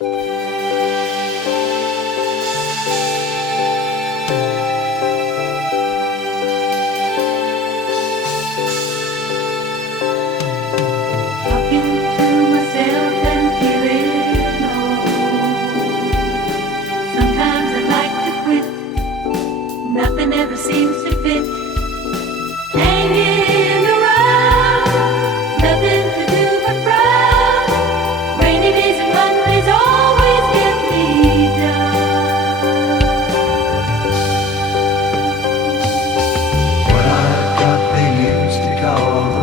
Talking to myself and feeling old. Sometimes I like to quit. Nothing ever seems to fit. Hanging around, nothing to do but frown. Rainy days and Mondays always get me down. What I've got they used to call the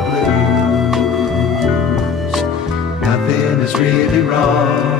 blues. Nothing is really wrong.